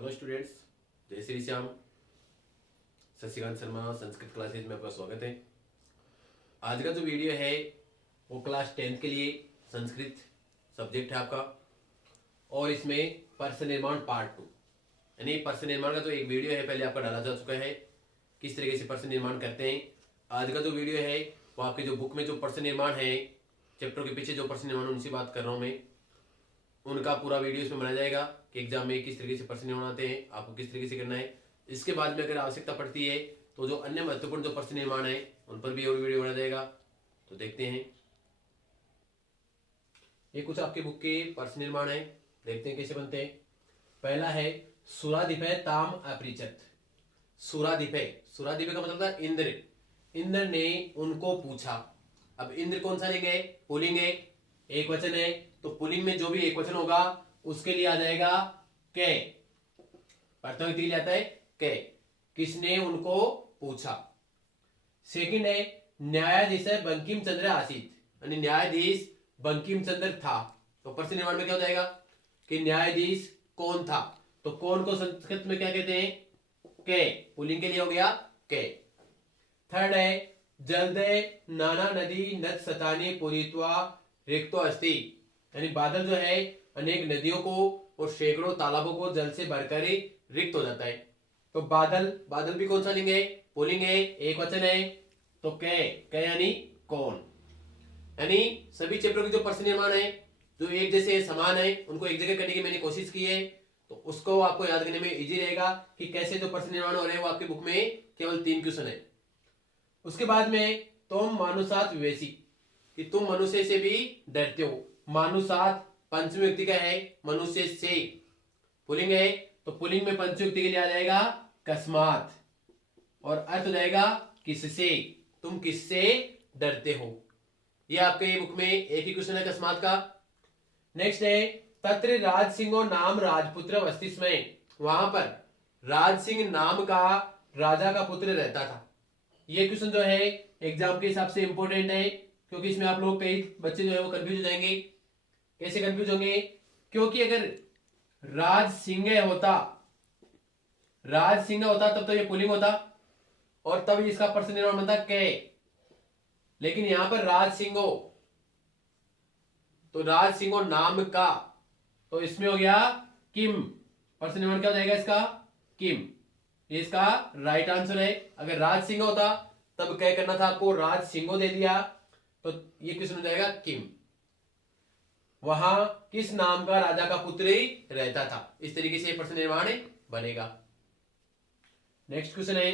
Hello students, जय Shri Shyam. Shashikant Sharma Sanskrit classes में आपका स्वागत है। आज का जो वीडियो है वो क्लास 10th के लिए संस्कृत सब्जेक्ट है आपका, और इसमें पर्स निर्माण पार्ट 2 यानी पर्स निर्माण का जो एक वीडियो है पहले आपका डाला जा चुका है, किस तरीके से पर्स निर्माण करते हैं। आज का जो वीडियो है वो आपके जो बुक में जो पर्स निर्माण है, चैप्टर के पीछे जो पर्स निर्माण उनसे बात कर रहा हूँ मैं, उनका पूरा वीडियो इसमें बनाया जाएगा कि एग्जाम में किस तरीके से प्रश्न निर्माण आते हैं, आपको किस तरीके से करना है। इसके बाद में अगर आवश्यकता पड़ती है तो जो अन्य महत्वपूर्ण जो प्रश्न निर्माण है उन पर भी और वीडियो बनाया जाएगा। तो देखते हैं, ये कुछ आपके बुक के प्रश्न निर्माण है, देखते हैं कैसे बनते हैं। पहला है सुराधिपय ताम अपरिचत। सुराधिपय, सुराधिपय का मतलब था इंद्र। इंद्र ने उनको पूछा। अब इंद्र कौन सा लेंगे? पुल्लिंग है, एक वचन है, तो पुल्लिंग में जो भी एक वचन होगा उसके लिए आ जाएगा के। प्रथम व्यक्ति के लिए आता है के। किसने उनको पूछा। सेकंड है न्यायाधीश बंकिम चंद्र आसीत, यानी न्यायाधीश बंकिम चंद्र था। तो प्रश्न निर्माण में क्या हो जाएगा कि न्यायाधीश कौन था, तो कौन को संस्कृत में क्या कहते हैं? के। पुल्लिंग के लिए हो गया के। थर्ड है जलदे नाना नदी नद सतानी पूरित्वा रिक्तो अस्ति, यानी बादल जो है अनेक नदियों को और सैकड़ों तालाबों को जल से भरकर ही रिक्त हो जाता है। तो बादल, बादल भी कौन सा लिंग है? पुल्लिंग है, एक वचन है, तो के यानी कौन। यानी सभी चैप्टर के जो प्रश्न निर्माण है जो एक जैसे समान है उनको एक जगह करने की मैंने कोशिश की है, तो उसको आपको याद करने में इजी रहेगा कि कैसे जो प्रश्न निर्माण हो रहे हैं वो आपकी बुक में केवल 3 क्वेश्चन है। उसके बाद में तुम मानुषात विवेशी, कि तुम मनुष्य से भी डरते हो। मानुषात पंचमी व्यक्ति का है, मनुष्य से पुल्लिंग है, तो पुल्लिंग में पंचमी व्यक्ति के लिए आ जाएगा कस्मात, और अर्थ हो जाएगा किससे, तुम किससे डरते हो। ये आपके बुक में एक ही क्वेश्चन है कस्मात का। नेक्स्ट है तत्र राज सिंह नाम राजपुत्र अस्तिस्मय, वहां पर राज सिंह नाम का राजा का पुत्र रहता था। ये क्वेश्चन जो है एग्जाम के हिसाब से इंपॉर्टेंट है, क्योंकि इसमें आप लोग कई बच्चे जो है वो कंफ्यूज हो जाएंगे। कैसे कंफ्यूज होंगे? क्योंकि अगर राज सिंह होता, राज सिंह होता तब तो ये पुल्लिंग होता और तब इसका प्रश्न निर्माण बनता के। लेकिन यहां पर राज सिंह, तो राज सिंह नाम का, तो इसमें हो गया किम। प्रश्न निर्माण क्या हो जाएगा इसका? किम। ये इसका राइट आंसर है। अगर राज सिंह होता तब क्या करना था आपको? राज सिंह दे दिया, तो ये क्वेश्चन हो जाएगा किम। वहां किस नाम का राजा का पुत्र ही रहता था। इस तरीके से प्रश्न निर्माण बनेगा। नेक्स्ट क्वेश्चन है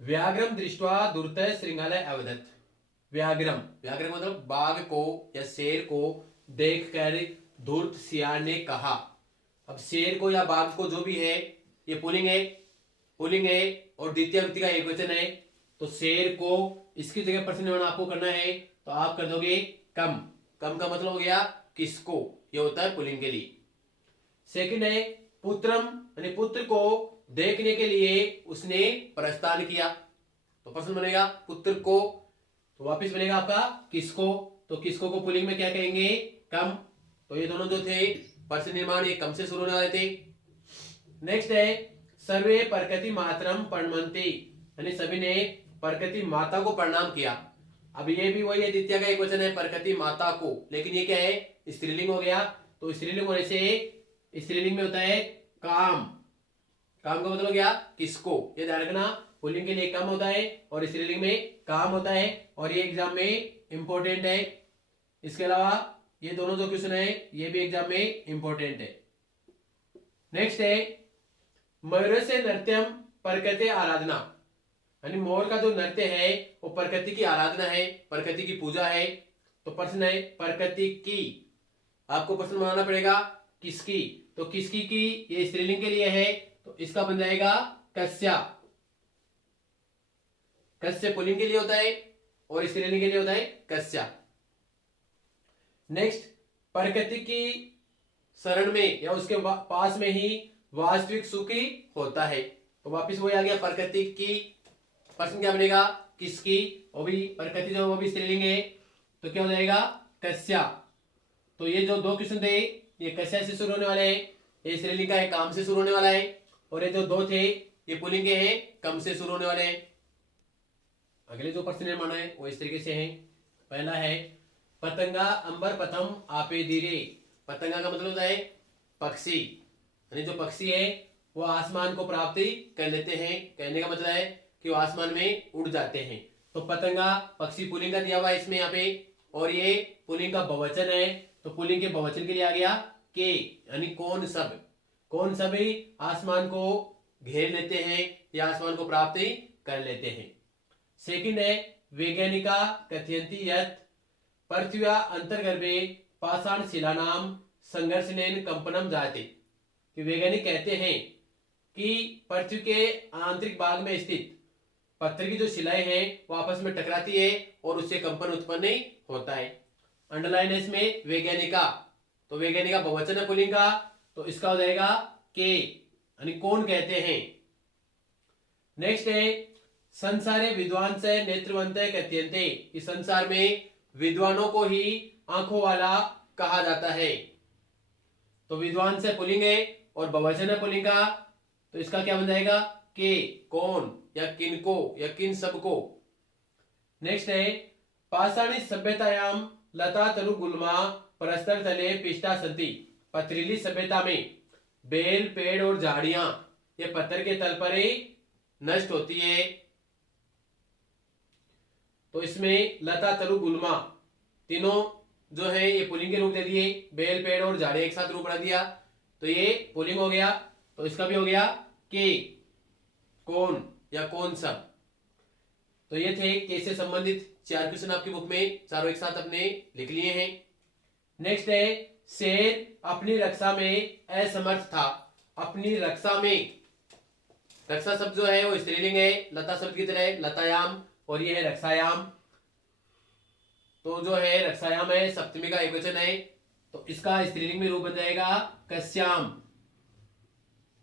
व्याघ्रम दृष्ट्वा दुर्तः श्रृंगालय अवदत्। व्याघ्रम, व्याघ्रम मतलब बाघ को या शेर को देखकर धूर्त सियार ने कहा। अब शेर को या बाघ को जो भी है, ये पुल्लिंग है, पुल्लिंग है और द्वितीय व्यक्ति का एक वचन है, तो शेर को इसकी जगह प्रश्न निर्माण आपको करना है, तो आप कर दोगे कम। कम का मतलब हो गया किसको, ये होता है पुल्लिंग के लिए। सेकंड है पुत्रम, यानी पुत्र को देखने के लिए उसने प्रस्थान किया, तो प्रश्न बनेगा पुत्र को, तो वापस बनेगा आपका किसको, तो किसको को पुल्लिंग में क्या कहेंगे? कम। तो ये दोनों जो थे प्रश्न निर्माण ये कम से शुरू होने वाले थे। नेक्स्ट है सर्वे प्रकृति मातरम प्रणमन्ति, यानी सभी ने प्रकृति माता को प्रणाम किया। अब ये भी वही है, द्वितीय का एक वचन है प्रकृति माता को, लेकिन ये क्या है? स्त्रीलिंग हो गया, तो स्त्रीलिंग होने से स्त्रीलिंग में होता है काम। काम का मतलब हो गया किसको, ये ध्यान रखना। पुल्लिंग के लिए कम होता है और स्त्रीलिंग में काम होता है, और ये एग्जाम में इंपॉर्टेंट है। इसके अलावा ये दोनों जो क्वेश्चन है ये भी एग्जाम में इंपॉर्टेंट है। नेक्स्ट है मयूर से नृत्यम प्रकृति आराधना, यानी मोर का जो नृत्य है वो प्रकृति की आराधना है, प्रकृति की पूजा है। तो प्रश्न है प्रकृति की, आपको प्रश्न बनाना पड़ेगा किसकी, तो किसकी की ये स्त्रीलिंग के लिए है, तो इसका बन जाएगा कस्या। कस्य पुल्लिंग के लिए होता है और स्त्रीलिंग के लिए होता है कस्या। नेक्स्ट प्रकृति की शरण में या उसके पास में ही वास्तविक सुखी होता है, तो वापिस वही आ गया प्रकृति की। प्रश्न क्या बनेगा? किसकी, वो भी प्रकृति जो वो भी स्त्रीलिंग है, तो क्या हो जाएगा? कस्या। तो ये जो दो क्वेश्चन थे ये कस्या से शुरू होने वाले हैं, ये स्त्रीलिंग का है, काम से शुरू होने वाला है, और ये जो दो थे ये पुल्लिंग के हैं, कम से शुरू होने वाले हैं। अगले जो प्रश्न निर्माण है वो इस तरीके से है। पहला है पतंगा अंबर पथम आपे धीरे। पतंगा का मतलब होता है पक्षी, यानी जो पक्षी है वो आसमान को प्राप्ति कर लेते हैं। कहने का मतलब है कि वो आसमान में उड़ जाते हैं। तो पतंगा पक्षी पुल्लिंग का दिया हुआ है इसमें यहाँ पे, और ये पुल्लिंग का बहुवचन है, तो पुल्लिंग के बहुवचन के लिए आ गया के, यानी कौन सब। कौन सभी आसमान को घेर लेते हैं या आसमान को प्राप्त कर लेते हैं। सेकंड है वैज्ञानिका कथयन्ति यत् पृथ्व्या अंतर्गर्भे पाषाण शिलानाम संघर्षणेन कंपनम जायते। कि वैज्ञानिक कहते हैं कि पृथ्वी के आंतरिक भाग में स्थित पत्थर की जो शिलाएं हैं वो आपस में टकराती है और उससे कंपन उत्पन्न होता है। अंडरलाइन है इसमें वैज्ञानिका, तो वैज्ञानिका बहुवचन है पुल्लिंग का, तो इसका हो जाएगा के, यानी कौन कहते हैं। नेक्स्ट है संसारे विद्वान से नेत्रवंत कथ्यन्ते। कि संसार में विद्वानों को ही आंखों वाला कहा जाता है। तो विद्वान से पुल्लिंग है और बहुवचन है पुल्लिंग का, तो इसका क्या बन जाएगा के, कौन या किनको या किन सबको। नेक्स्ट है पाषाणी सभ्यतायाम लता तरु गुल्मा परस्तर तले पिष्टा संति। पथरीली सभ्यता में बेल पेड़ और झाड़ियां ये पत्थर के तल पर ही नष्ट होती है। तो इसमें लता तरु गुल्मा तीनों जो है ये पुल्लिंग के रूप दे दिए, बेल पेड़ और झाड़ियां एक साथ रूप बढ़ा दिया, तो ये पुल्लिंग हो गया। तो इसका भी हो गया के, कौन या कौन सब। तो ये थे के से संबंधित 4 क्वेश्चन आपकी बुक में, चारों एक साथ अपने लिख लिए हैं। नेक्स्ट है शेर अपनी रक्षा में असमर्थ था। अपनी रक्षा में, रक्षा शब्द जो है वो स्त्रीलिंग है, लता शब्द की तरह लतायाम, और ये है रक्षायाम। तो जो है रक्षायाम है सप्तमी का एकवचन है, तो इसका स्त्रीलिंग में रूप बन जाएगा कस्याम।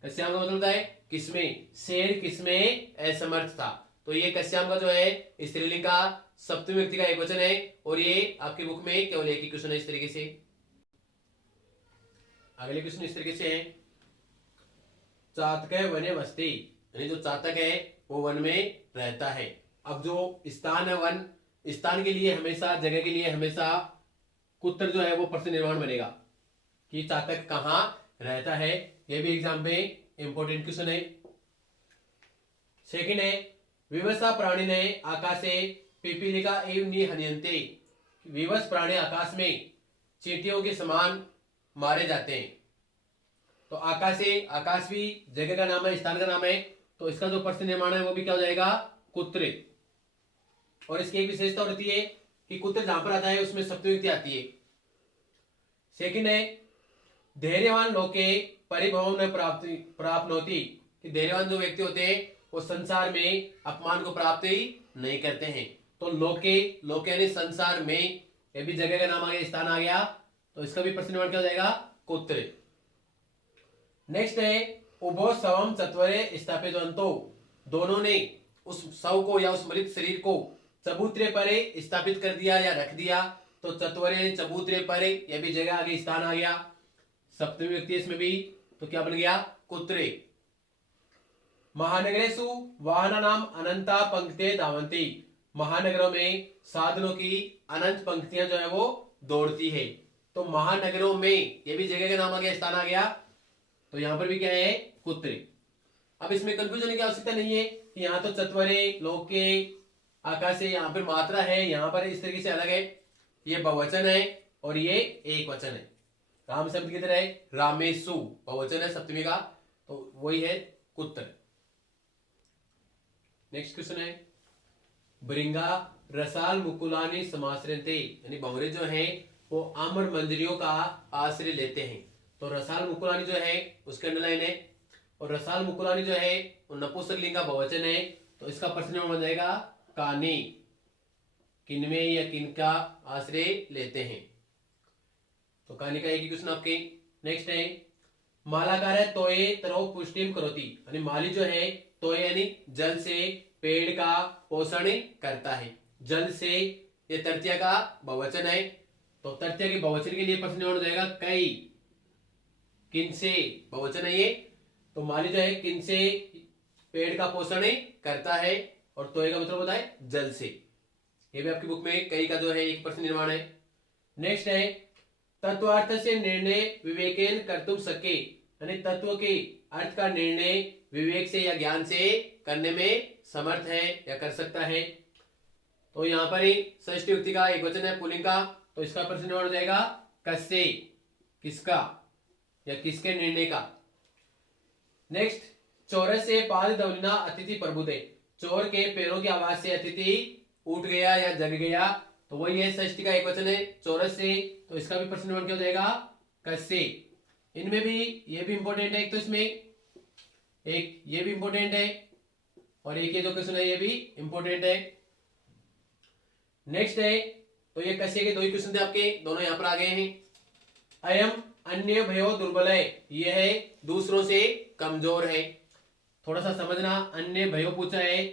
कस्याम का मतलब है किसमें, शेर किसमें असमर्थ था। तो ये कस्याम का जो है स्त्रीलिंग का सप्तमी व्यक्ति का एकवचन है, और ये आपकी बुक में केवल एक ही क्वेश्चन है इस तरीके से। अगले क्वेश्चन इस तरीके से है चातक वने वस्ती। यानी जो चातक है वो वन में रहता है। अब जो स्थान है वन, स्थान के लिए हमेशा, जगह के लिए हमेशा कुत्र जो है वो प्रश्न निर्माण बनेगा कि चातक कहाँ रहता है। ये भी एग्जाम में इंपॉर्टेंट क्वेश्चन है। सेकंड है विवसा प्राणी ने आकाशे पिपीलिका एवं निहन्यन्ते। विवश प्राणी आकाश में चींटियों के समान मारे जाते हैं। तो आकाशे, आकाश भी जगह का नाम है, स्थान का नाम है, तो इसका जो प्रश्न निर्माण है वो भी क्या हो जाएगा कुत्र। और इसकी एक विशेषता होती है कि कुत्र जहां पर आता है उसमें सप्तमी व्यक्ति आती है। सेकंड है धैर्यवान लोके परिभव न प्राप्त होती। कि धैर्यवान जो व्यक्ति होते हैं वो संसार में अपमान को प्राप्त ही नहीं करते हैं। तो लोके, लोके यानी संसार में, ये भी जगह का नाम आ गया, स्थान आ गया, तो इसका भी प्रश्न निर्माण क्या हो जाएगा कुत्र। नेक्स्ट है उभो सवम चत्वरे स्थापित। दोनों ने उस शव को या उस मृत शरीर को चबूतरे पर स्थापित कर दिया या रख दिया। तो चत्वरे चबूतरे पर, यह भी जगह आ गई, स्थान आ गया, सप्तमी व्यक्ति इसमें भी, तो क्या बन गया कुत्रे। महानगरेषु वाहनानाम अनंता पंक्ति धावन्ति। महानगरों में साधनों की अनंत पंक्तियां जो है वो दौड़ती है। तो महानगरों में, यह भी जगह का नाम आ गया, स्थान आ गया, तो यहां पर भी क्या है कुत्रे। अब इसमें कंफ्यूजन की आवश्यकता नहीं है कि यहाँ तो चत्वरे, लोके, आकाशे, यहाँ पर मात्रा है, यहाँ पर इस तरीके से अलग है, ये बहुवचन है और ये एक वचन है। राम शब्द की तरह है, रामेशु बहुवचन है सप्तमी का, तो वही है कुत्र। नेक्स्ट क्वेश्चन है भृंगा रसाल मुकुलानी समाश्रयन्ते। यानी भंवरे जो है वो आम्र मंजरियों का आश्रय लेते हैं। तो रसाल मुकुलानी जो है उसके अंडरलाइन है, और रसाल मुकुलानी जो है वो नपुंसकलिंग का बहुवचन है, तो इसका प्रश्न बन जाएगा कानी, किनमें या किनका आश्रय लेते हैं। तो कहानी का एक ही क्वेश्चन आपके। नेक्स्ट है मालाकार है तोये तरो पुष्टिम करोती। यानी माली जो है तोये यानी जल से पेड़ का पोषण करता है। जल से, ये तृतीया का बहुवचन है, तो तृतीया के बहुवचन के लिए प्रश्न हो जाएगा कई। किनसे बहुवचन है ये, तो मान लीजिए है किनसे पेड़ का पोषण करता है, और तोय का मतलब होता है जल से। ये भी आपकी बुक में कई का जो है एक प्रश्न निर्माण है। नेक्स्ट है तत्वार्थ से निर्णय विवेकेन कर्तुम सके, यानी तत्व के अर्थ का निर्णय विवेक से या ज्ञान से करने में समर्थ है या कर सकता है। तो यहाँ पर ही षष्ठी विभक्ति का एक वचन है पुल्लिंग का, तो इसका प्रश्न निर्माण हो जाएगा कस्य, किसका या किसके निर्णय का। नेक्स्ट चोरस से पाद दौलना अतिथि प्रबुदे, चोर के पैरों की आवाज से अतिथि उठ गया या जग गया, तो वही है षष्ठी का एक वचन है चोरस से, तो इसका भी प्रश्न निर्माण क्या हो जाएगा कस्य। इनमें भी ये भी इंपॉर्टेंट है, एक तो इसमें एक ये भी इंपॉर्टेंट है, और एक ये जो क्वेश्चन है ये भी इंपॉर्टेंट है। नेक्स्ट है तो ये कस्य के दो ही क्वेश्चन थे आपके, दोनों यहां पर आ गए हैं। अयम अन्य भयो दुर्बल है, यह है दूसरों से कमजोर है। थोड़ा सा समझना, अन्य भयो पूछा है,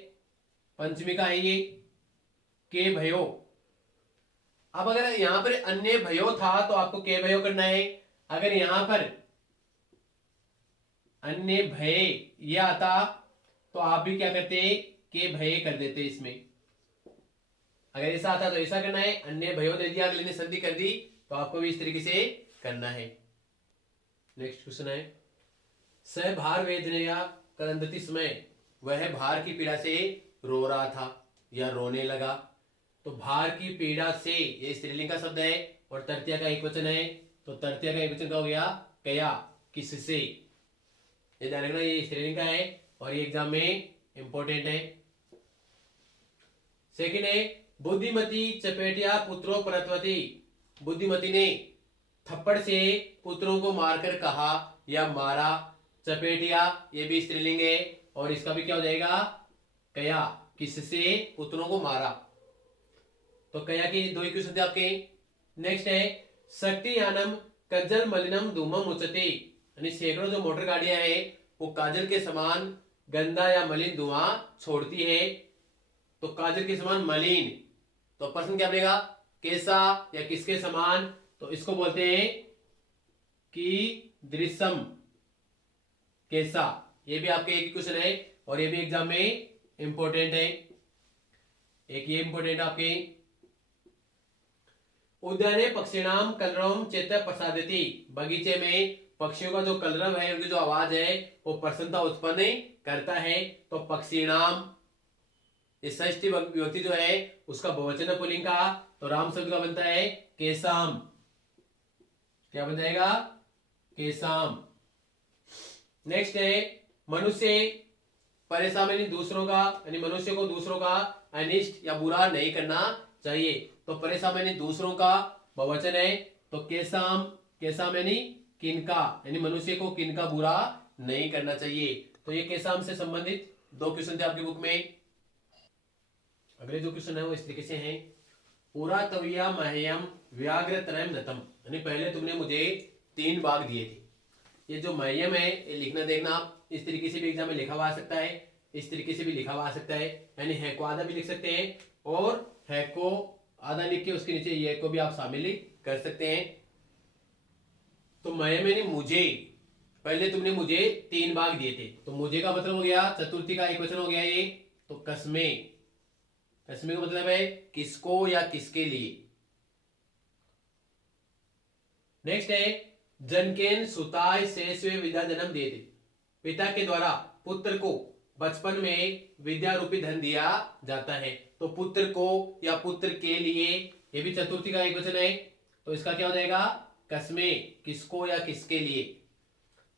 पंचमी का है ये के भयो। अब अगर यहां पर अन्य भयो था तो आपको के भयो करना है, अगर यहां पर अन्य भय ये आता तो आप भी क्या करते के भय कर देते इसमें। अगर ऐसा आता तो ऐसा करना है, अन्य भयो दे दिया अगले ने संधि कर दी तो आपको भी इस तरीके से करना है। नेक्स्ट क्वेश्चन है स भार वेदनया क्रंदति समय, वह भार की पीड़ा से रो रहा था या रोने लगा। तो भार की पीड़ा से ये स्त्रीलिंग का शब्द है और तृतीया का एक वचन है, तो तृतीया का एक वचन का हो गया कया, किससे। ये ध्यान रखना ये स्त्रीलिंग का है और ये एग्जाम में इंपॉर्टेंट है। सेकंड है बुद्धिमती चपेटिया पुत्रों परत्वती, बुद्धिमती ने थप्पड़ से पुत्रों को मारकर कहा या मारा। चपेटिया ये भी स्त्रीलिंग है और इसका भी क्या हो जाएगा कया, किससे पुत्रों को मारा। तो कया के दो ही क्वेश्चन थे आपके। नेक्स्ट है शक्ति यानम कज्जल मलिनम धूमम उचते, यानी सैकड़ों जो मोटर गाड़ियां हैं वो काजल के समान गंदा या मलिन धुआं छोड़ती है। तो काजल के समान मलिन, तो प्रश्न क्या बनेगा कैसा या किसके समान, तो इसको बोलते हैं कि दृश्यम कैसा। ये भी आपके एक क्वेश्चन है और ये भी एग्जाम में इंपॉर्टेंट है। एक ये इंपॉर्टेंट आपके उद्याने पक्षिणाम कलरवम चेत प्रसादति, बगीचे में पक्षियों का जो कलरव है उनकी जो आवाज है वो प्रसन्नता उत्पन्न करता है। तो पक्षिणाम ये षष्ठी विभक्ति जो है उसका बहुवचन पुल्लिंग का, तो राम शब्द का बनता है केसाम, क्या बन जाएगा केसाम। नेक्स्ट है मनुष्य परेशान यानी दूसरों का, यानी मनुष्य को दूसरों का अनिष्ट या बुरा नहीं करना चाहिए। तो परेशान यानी दूसरों का बहुवचन है, तो केसाम, केसाम यानी किनका, यानी मनुष्य को किनका बुरा नहीं करना चाहिए। तो ये केसाम से संबंधित दो क्वेश्चन थे आपकी बुक में। अगले जो क्वेश्चन है वो इस तरीके से हैं पूरा तविया मह्यम व्याघ्र त्रयम दत्तम, यानी पहले तुमने मुझे 3 बाघ दिए थे। ये जो मह्यम है ये लिखना देखना आप, इस तरीके से भी एग्जाम में लिखा हुआ आ सकता है, इस तरीके से भी लिखा हुआ आ सकता है, यानी है को आधा भी लिख सकते हैं और है को आधा लिख के उसके नीचे ये को भी आप शामिल कर सकते हैं। तो मह्यम यानी मुझे, पहले तुमने मुझे 3 बाघ दिए थे, तो मुझे का मतलब हो गया चतुर्थी का एक वचन हो गया ये, तो कस्मे, कस्मे का मतलब है किसको या किसके लिए। नेक्स्ट है जनकेन सुताय शेषवे विद्या जन्म दिए थे, पिता के द्वारा पुत्र को बचपन में विद्या रूपी धन दिया जाता है। तो पुत्र को या पुत्र के लिए, ये भी चतुर्थी का एक वचन है, तो इसका क्या हो जाएगा कस्मे, किसको या किसके लिए।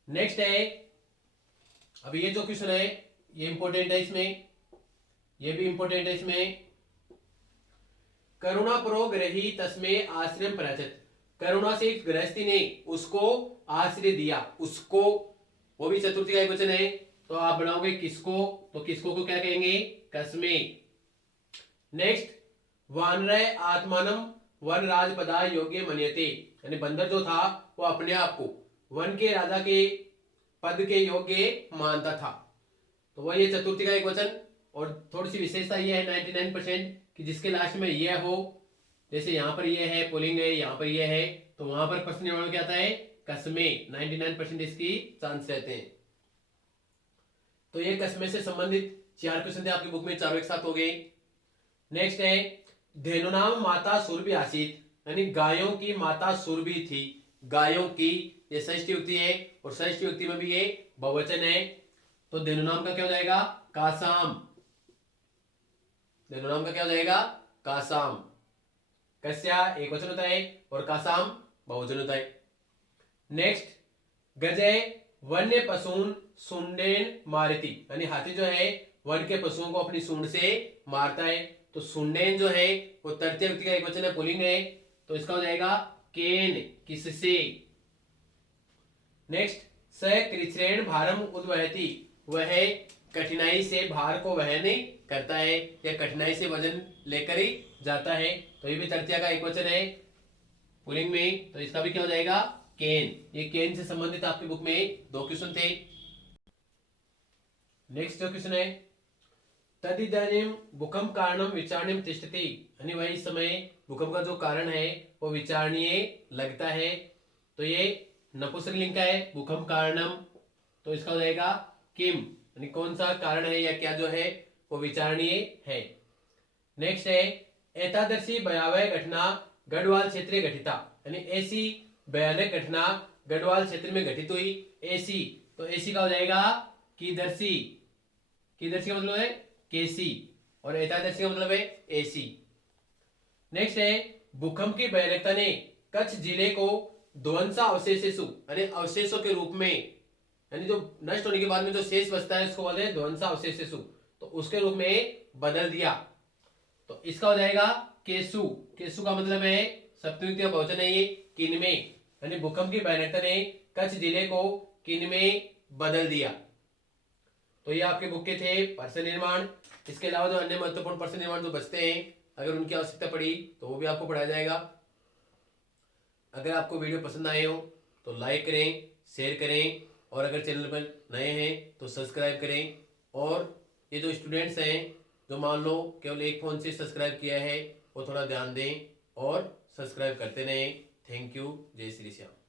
नेक्स्ट है अब ये जो क्वेश्चन है ये इंपॉर्टेंट है, इसमें ये भी इंपॉर्टेंट है इसमें करुणा प्रो ग्रही तस्मे आश्रय प्रचत, करुणा से गृहस्थी ने उसको आश्रय दिया, उसको, वो भी चतुर्थी का एक वचन है, तो आप बनाओगे किसको, तो किसको को क्या कहेंगे कस्मे। नेक्स्ट वानरय आत्मानम वन राज पदाय योग्य मन्यते, यानी बंदर जो था वो अपने आप को वन के राजा के पद के योग्य मानता था। तो वह ये चतुर्थी का एक वचन, और थोड़ी सी विशेषता ये है 99% कि जिसके लास्ट में यह हो, जैसे यहाँ पर यह है पुल्लिंग है, यहाँ पर यह है, तो वहां पर प्रश्न निर्माण क्या आता है कस्में, 99% इसकी चांस रहते हैं। तो ये कस्मे से संबंधित 4 क्वेश्चन थे आपकी बुक में, चारों एक साथ हो गए। नेक्स्ट है धेनुनाम माता सुरभि आसीत, यानी गायों की माता सुरभि थी। गायों की, ये षष्ठी युक्ति है और षष्ठी युक्ति में भी ये बहुवचन है। तो धेनुनाम का क्या हो जाएगा? कासाम। धेनुनाम का क्या हो जाएगा? कासाम। कस्या एक वचन होता है और कासाम बहुवचन होता है। नेक्स्ट, गजय वन्य पशून सुंडेन मारती, यानी हाथी जो है वन के पशुओं को अपनी सूंड से मारता है। तो सुंडेन जो है वो तृतीय व्यक्ति का एक वचन है, पुल्लिंग है, तो इसका हो जाएगा केन, किससे। नेक्स्ट, स कृच्छ्रेण भारम उद्वहति, वह कठिनाई से भार को वहन करता है या कठिनाई से वजन लेकर ही जाता है। तो ये भी तृतीया का एक वचन है पुल्लिंग में, तो इसका भी क्या हो जाएगा? केन। ये केन से संबंधित आपकी बुक में 2 क्वेश्चन थे। नेक्स्ट जो क्वेश्चन है, तदिदानीं भूकंप कारणम विचारणीय तिष्ठति, यानी वही समय भूकंप का जो कारण है वो विचारणीय लगता है। तो ये नपुंसकलिंग का है, भूकंप कारणम, तो इसका हो जाएगा किम, यानी कौन सा कारण है या क्या जो है वो विचारणीय है। नेक्स्ट है एतादृशी भयावह घटना गढ़वाल क्षेत्र घटिता, यानी ऐसी भयानक घटना गढ़वाल क्षेत्र में घटित हुई। ऐसी, तो ऐसी का हो जाएगा कीदर्शी। कीदर्शी का मतलब है केसी और एतादृशी का मतलब है ऐसी। नेक्स्ट है भूकंप की भयानकता ने कच्छ जिले को ध्वंसा अवशेषेषु, यानी अवशेषों के रूप में, यानी जो नष्ट होने के बाद में जो शेष बचता है उसको बोलते हैं ध्वंसा अवशेषेषु, तो उसके रूप में बदल दिया। तो इसका हो जाएगा केसु। केसु का मतलब है सप्तमी का बहुवचन है ये, किनमें, यानी भूकंप की भयानकता ने कच्छ जिले को किनमें बदल दिया। तो ये आपके बुक के थे पर्सन निर्माण। इसके अलावा जो अन्य महत्वपूर्ण पर्सन निर्माण जो बचते हैं, अगर उनकी आवश्यकता पड़ी तो वो भी आपको पढ़ाया जाएगा। अगर आपको वीडियो पसंद आए हो तो लाइक करें, शेयर करें, और अगर चैनल पर नए हैं तो सब्सक्राइब करें। और ये जो स्टूडेंट्स हैं जो मान लो केवल एक फ़ोन से सब्सक्राइब किया है, वो थोड़ा ध्यान दें और सब्सक्राइब करते रहें। Thank you. जय श्री श्याम।